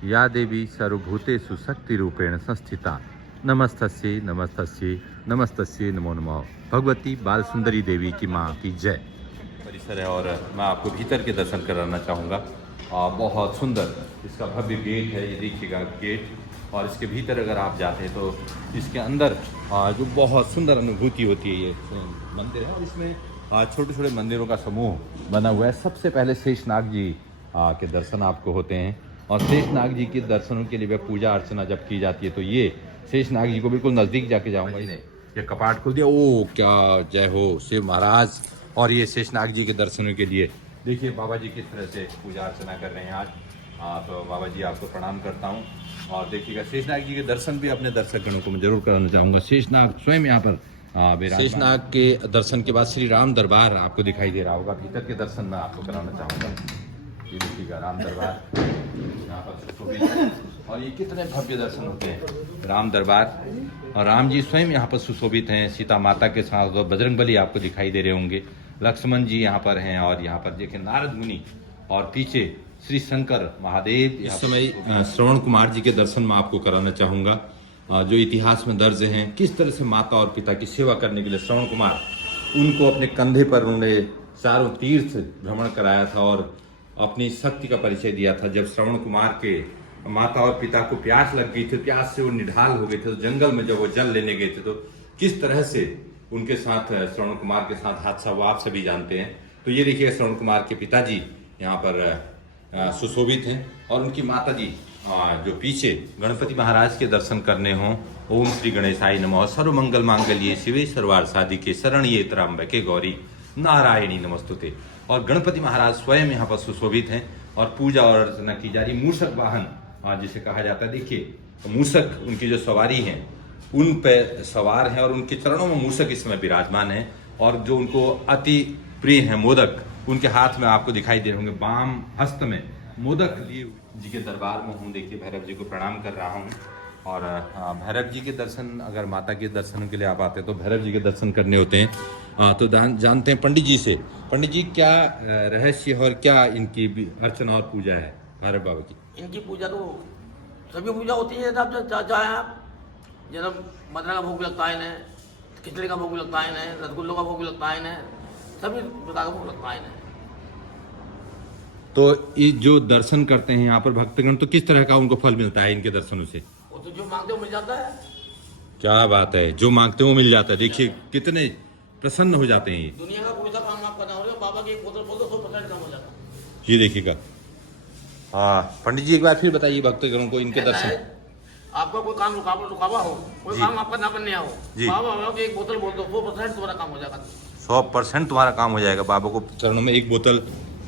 या देवी सर्वभूतेषु शक्तिरूपेण संस्थिता नमस्तस्यै नमस्तस्यै नमस्तस्यै नमो नमः। भगवती बाल सुंदरी देवी की माँ की जय। परिसर है और मैं आपको भीतर के दर्शन कराना चाहूँगा। बहुत सुंदर इसका भव्य गेट है, ये देखिएगा गेट। और इसके भीतर अगर आप जाते हैं तो इसके अंदर जो बहुत सुंदर अनुभूति होती है, ये मंदिर है और इसमें छोटे छोटे मंदिरों का समूह बना हुआ है। सबसे पहले शेषनाग जी के दर्शन आपको होते हैं और शेषनाग जी के दर्शनों के लिए पूजा अर्चना जब की जाती है तो ये शेषनाग जी को बिल्कुल नज़दीक जाके जाऊँगा। ये कपाट खोल दिया, ओ क्या जय हो शिव महाराज। और ये शेषनाग जी के दर्शनों के लिए देखिए बाबा जी किस तरह से पूजा अर्चना कर रहे हैं आज। तो बाबा जी आपको प्रणाम करता हूँ। और देखिएगा शेषनाग जी के दर्शन भी अपने दर्शक गणों को मैं जरूर कराना चाहूँगा। शेषनाग स्वयं यहाँ पर शेषनाग के दर्शन के बाद श्री राम दरबार आपको दिखाई दे रहा होगा। भीतर के दर्शन मैं आपको कराना चाहूँगा। ये देखिएगा राम दरबार यहाँ पर सुशोभित है और ये कितने भव्य दर्शन होते हैं। राम दरबार और राम जी स्वयं यहाँ पर सुशोभित हैं सीता माता के साथ। और बजरंगबली आपको दिखाई दे रहे होंगे, लक्ष्मण जी यहाँ पर हैं और यहाँ पर देखिए नारद मुनि और पीछे श्री शंकर महादेव। इस समय श्रवण कुमार जी के दर्शन मैं आपको कराना चाहूँगा जो इतिहास में दर्ज हैं। किस तरह से माता और पिता की सेवा करने के लिए श्रवण कुमार उनको अपने कंधे पर उन्होंने चारों तीर्थ भ्रमण कराया था और अपनी शक्ति का परिचय दिया था। जब श्रवण कुमार के माता और पिता को प्यास लग गई थी, प्यास से वो निढाल हो गए थे, तो जंगल में जब वो जल लेने गए थे तो किस तरह से उनके साथ श्रवण कुमार के साथ हादसा वो आप सभी जानते हैं। तो ये देखिए श्रवण कुमार के पिताजी यहाँ पर सुशोभित हैं और उनकी माता जी जो पीछे गणपति महाराज के दर्शन करने हों। ओम श्री गणेशाय नमः, सर्व मंगल मांगल्ये शिवे सर्वार्थ साधिके शरण्ये त्र्यंबके गौरी नारायणी नमस्तुते। और गणपति महाराज स्वयं यहाँ पर सुशोभित हैं और पूजा और अर्चना की जा रही। मूषक वाहन जिसे कहा जाता है, देखिए मूषक उनकी जो सवारी हैं उन पे सवार हैं और उनके चरणों में मूषक इसमें विराजमान है। और जो उनको अति प्रिय हैं मोदक, उनके हाथ में आपको दिखाई दे रहे होंगे, बाम हस्त में मोदक लिए जी के दरबार में हूँ। देखिए भैरव जी को प्रणाम कर रहा हूँ। और भैरव जी के दर्शन, अगर माता के दर्शनों के लिए आप आते हैं तो भैरव जी के दर्शन करने होते हैं। तो जानते हैं पंडित जी से, पंडित जी क्या रहस्य और क्या इनकी अर्चना और पूजा है भैरव बाबा की? इनकी पूजा तो सभी पूजा होती है चाहे आप जन्म मदरा का भोग लगता है इन्हें, खिचड़ी का भोग लगता है इन्हें, रसगुल्लों का भोग लगता है इन्हें, सभी प्रकार का भोग लगता है इन्हें। तो ये जो दर्शन करते हैं यहाँ पर भक्तगण, तो किस तरह का उनको फल मिलता है इनके दर्शनों से? वो तो जो मांगते हो मिल जाता है। क्या बात है, जो मांगते हो मिल जाता है। देखिए कितने प्रसन्न हो जाते हैं ये। दुनिया का कोई सा काम आप करना होगा, बाबा की एक बोतल बोल दो 100% कम हो जाता है। ये देखिएगा। पंडित जी एक बार फिर बताइए भक्तगणों को इनके दर्शन। आपका कोई काम रुकावा हो, कोई काम आपका ना बनने हो, बाबा की एक बोतल बोल दो 100% तुम्हारा काम हो जाएगा। 100% तुम्हारा काम हो जाएगा। बाबा को चरणों में एक बोतल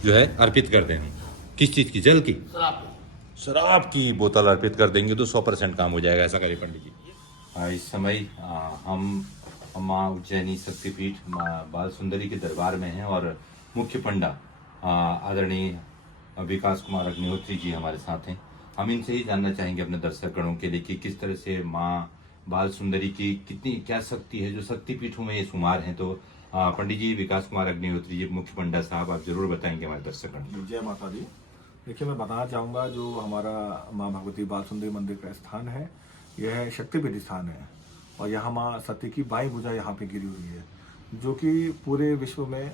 जो है अर्पित कर देंगे। किस चीज की? जल की? शराब की बोतल अर्पित कर देंगे तो 100% काम हो जाएगा। ऐसा करिए पंडित जी। इस समय हम माँ उज्जैनी शक्तिपीठ बाल सुंदरी के दरबार में हैं और मुख्य पंडा आदरणीय विकास कुमार अग्निहोत्री जी हमारे साथ हैं। हम इनसे ही जानना चाहेंगे अपने दर्शक गणों के लिए कि किस तरह से माँ बाल सुंदरी की कितनी क्या शक्ति है, जो शक्तिपीठों में ये शुमार हैं। तो पंडित जी विकास कुमार अग्निहोत्री जी मुख्य पंडा साहब, आप जरूर बताएंगे हमारे दर्शक गण। जय माता दी। देखिए मैं बताना चाहूँगा जो हमारा माँ भगवती बाल सुंदरी मंदिर का स्थान है, यह शक्तिपीठ स्थान है और यहाँ माँ सती की बाई भुजा यहाँ पे गिरी हुई है, जो कि पूरे विश्व में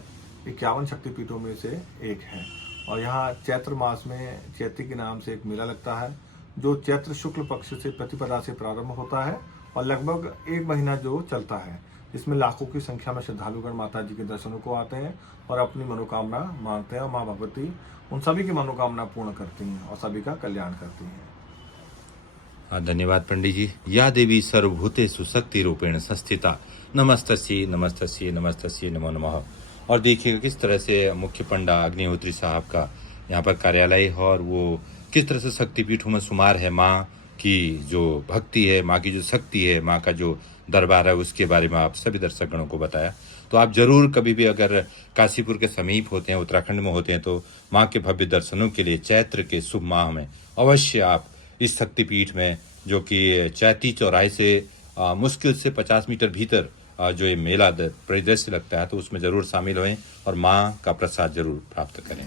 51 शक्तिपीठों में से एक है। और यहाँ चैत्र मास में चैत्री के नाम से एक मेला लगता है जो चैत्र शुक्ल पक्ष से प्रतिपदा से प्रारंभ होता है और लगभग 1 महीना जो चलता है, जिसमें लाखों की संख्या में श्रद्धालुगण माता जी के दर्शनों को आते हैं और अपनी मनोकामना मांगते हैं और माँ भगवती उन सभी की मनोकामना पूर्ण करती हैं और सभी का कल्याण करती हैं। धन्यवाद पंडित जी। या देवी सर्वभूतेषु शक्ति रूपेण संस्थिता नमस्तस्यै नमस्तस्यै नमस्तस्यै नमो नमः। और देखिएगा किस तरह से मुख्य पंडा अग्निहोत्री साहब का यहाँ पर कार्यालय है और वो किस तरह से शक्तिपीठों में शुमार है। माँ की जो भक्ति है, माँ की जो शक्ति है, माँ का जो दरबार है, उसके बारे में आप सभी दर्शक गणों को बताया। तो आप जरूर कभी भी अगर काशीपुर के समीप होते हैं, उत्तराखंड में होते हैं, तो माँ के भव्य दर्शनों के लिए चैत्र के शुभ माह में अवश्य आप इस शक्तिपीठ में, जो कि चैती चौराहे से मुश्किल से 50 मीटर भीतर जो ये मेला परिदृश्य लगता है, तो उसमें जरूर शामिल हों और माँ का प्रसाद जरूर प्राप्त करें।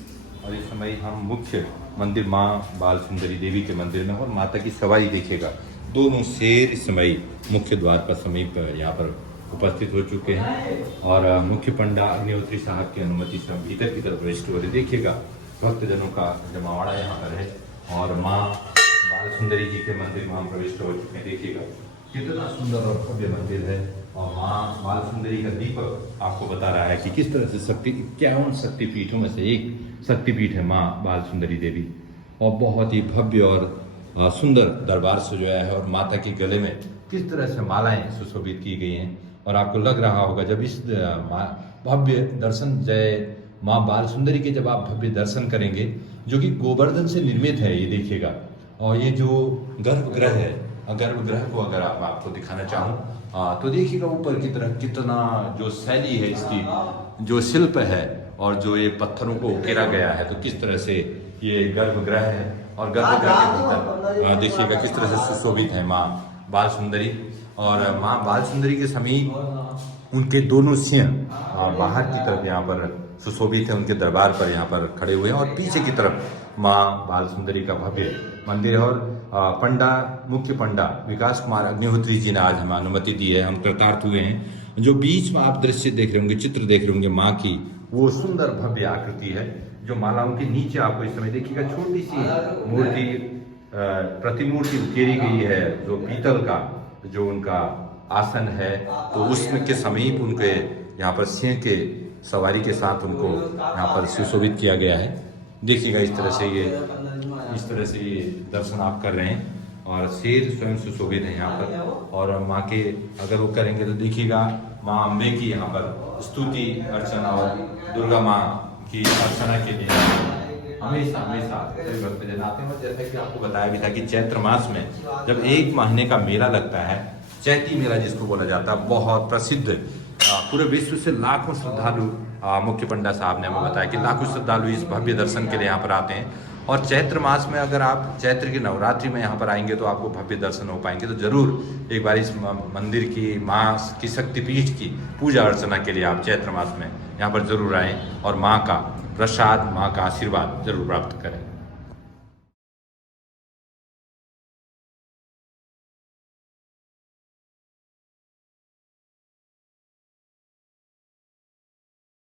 और इस समय हम मुख्य मंदिर माँ बाल सुंदरी देवी के मंदिर में, और माता की सवारी देखिएगा। दोनों शेर इस समय मुख्य द्वार पर समीप यहाँ पर उपस्थित हो चुके हैं, और मुख्य पंडा अग्निहोत्री साहब की अनुमति से हम भीतर की तरफ प्रविष्ट हो रहे। देखिएगा भक्तजनों का जमावड़ा यहाँ पर है, और माँ बाल सुंदरी जी के मंदिर में हम प्रविष्ट हो चुके हैं। देखिएगा कितना सुंदर और भव्य मंदिर है, और माँ बाल सुंदरी का दीपक आपको बता रहा है कि किस तरह से 51 शक्तिपीठों में से एक शक्तिपीठ है माँ बाल सुंदरी देवी, और बहुत ही भव्य और सुंदर दरबार सजाया है, और माता के गले में किस तरह से मालाएं सुशोभित की गई हैं। और आपको लग रहा होगा जब इस भव्य दर्शन जय माँ बाल सुंदरी के जब आप भव्य दर्शन करेंगे, जो कि गोवर्धन से निर्मित है, ये देखिएगा। और ये जो गर्भगृह है, गर्भगृह को अगर आपको दिखाना चाहूँ तो देखिएगा ऊपर की तरफ कितना जो शैली है इसकी, जो शिल्प है, और जो ये पत्थरों को उकेरा गया है, तो किस तरह से ये गर्भगृह है। और गर्भगृह के भीतर देखिएगा किस तरह से सुशोभित है माँ बाल सुंदरी, और माँ बाल सुंदरी के समीप उनके दोनों सिंह बाहर की तरफ यहाँ पर सुशोभित है, उनके दरबार पर यहाँ पर खड़े हुए हैं, और पीछे की तरफ माँ बाल सुंदरी का भव्य मंदिर है। और मुख्य पंडा विकास कुमार अग्निहोत्री जी ने आज हमें अनुमति दी है, हम कृतार्थ हुए हैं। जो बीच में आप दृश्य देख रहे होंगे, चित्र देख रहे होंगे माँ की, वो सुंदर भव्य आकृति है, जो मालाओं के नीचे आपको इस समय देखिएगा छोटी सी मूर्ति प्रतिमूर्ति उकेरी गई है, जो पीतल का जो उनका आसन है, तो उसमें के समीप उनके यहाँ पर सिंह के सवारी के साथ उनको यहाँ पर सुशोभित किया गया है। देखिएगा इस तरह से ये दर्शन आप कर रहे हैं, और शेर स्वयं सुशोभित है यहाँ पर। और माँ के अगर वो करेंगे तो देखिएगा माँ अम्बे की यहाँ पर स्तुति अर्चना और दुर्गा माँ की अर्चना के लिए हमेशा सभी भक्तजन आते हैं। जैसा कि आपको बताया भी था कि चैत्र मास में जब एक महीने का मेला लगता है, चैती मेला जिसको बोला जाता है, बहुत प्रसिद्ध, पूरे विश्व से लाखों श्रद्धालु, मुख्य पंडा साहब ने हमें बताया कि लाखों श्रद्धालु इस भव्य दर्शन के लिए यहाँ पर आते हैं। और चैत्र मास में अगर आप चैत्र की नवरात्रि में यहाँ पर आएंगे तो आपको भव्य दर्शन हो पाएंगे। तो जरूर एक बार इस मंदिर की माँ की शक्तिपीठ की पूजा अर्चना के लिए आप चैत्र मास में यहाँ पर जरूर आएँ, और माँ का प्रसाद, माँ का आशीर्वाद जरूर प्राप्त करें।